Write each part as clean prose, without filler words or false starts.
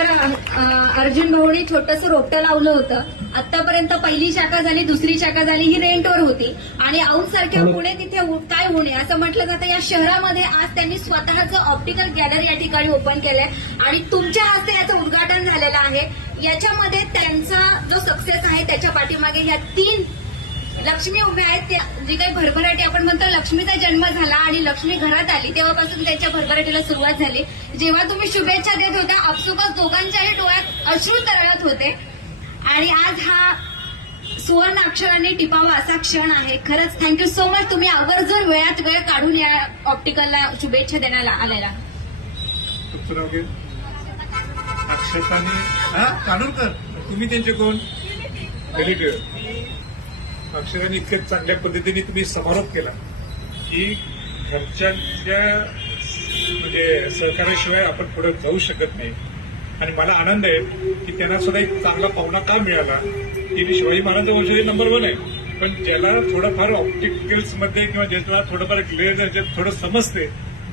तर अर्जुन भाऊनी छोटंसं रोपटं लावलं होतं. आतापर्यंत पहिली शाखा झाली, दुसरी शाखा झाली, ही रेंटवर होती. आणि औंध सारख्या पुणे तिथे काय होणे असं म्हटलं जातं. या शहरामध्ये आज त्यांनी स्वतःचं ऑप्टिकल गॅलरी या ठिकाणी ओपन केलंय आणि तुमच्या हस्ते याचं उद्घाटन झालेलं आहे. याच्यामध्ये त्यांचा जो सक्सेस आहे त्याच्या पाठीमागे ह्या 3 लक्ष्मी उभ्या आहेत. जी काही भरभराटी आपण म्हणतो, लक्ष्मीचा जन्म झाला आणि लक्ष्मी घरात आली तेव्हापासून त्यांच्या भरभराटीला सुरुवात झाली. जेव्हा तुम्ही शुभेच्छा देत होत्या आपसुकच दोघांच्याही डोळ्यात अश्रू तरळत होते. आणि आज हा सुवर्ण अक्षरांनी टिपावा असा क्षण आहे. खरंच थँक्यू सो मच. तुम्ही आवर्जून वेळात वेळ काढून या ऑप्टिकलला शुभेच्छा देण्याला आलेला. तुमचं नाव घे. अक्षताने काढूनकर. तुम्ही त्यांचे कोण? अक्षराने इतक्या चांगल्या पद्धतीने तुम्ही समारोप केला की घरच्यांच्या म्हणजे सहकार्याशिवाय आपण पुढे जाऊ शकत नाही. आणि मला आनंद आहे की त्यांना सुद्धा एक चांगला पाहुणा का मिळाला की शिवाजी महाराजांच्या वंशाची नंबर 1 आहे, पण ज्याला थोडंफार ऑप्टिकल्समध्ये किंवा ज्याला थोडंफार लेअर थोडं समजते.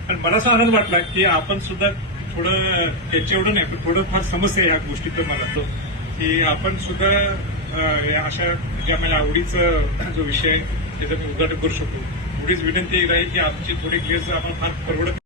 आणि मला असा आनंद वाटला की आपण सुद्धा थोडं त्याच्या एवढं नाही पण थोडंफार समस्या ह्या गोष्टीचं मला तो की आपण सुद्धा अशा ज्या माझ्या आवडीचा जो विषय आहे त्याचं मी उद्घाटन करू शकतो. एवढीच विनंती राहील की आमची थोडी केस आपण फार परवडत